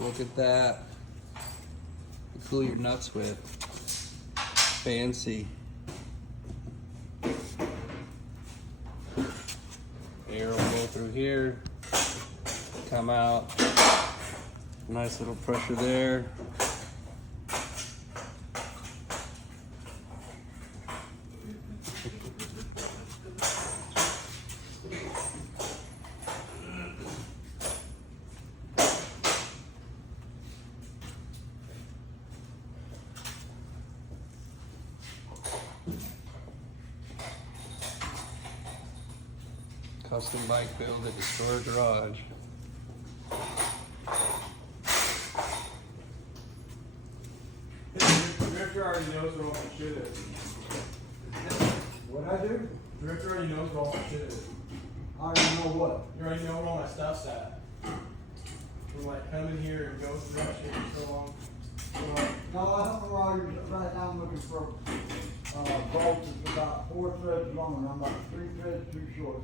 Look at that. You cool your nuts with. Fancy. Air will go through here, come out. Nice little pressure there. Custom bike build at the store garage. Drifter already knows where all my shit is. What I do? Drifter already knows where all my shit is. I already know what. You already know where all my stuff's at. From like coming here and go through that shit for so long. No, I don't know why right now I'm looking for bolts that's about 4 threads long and I'm about 3 threads too short.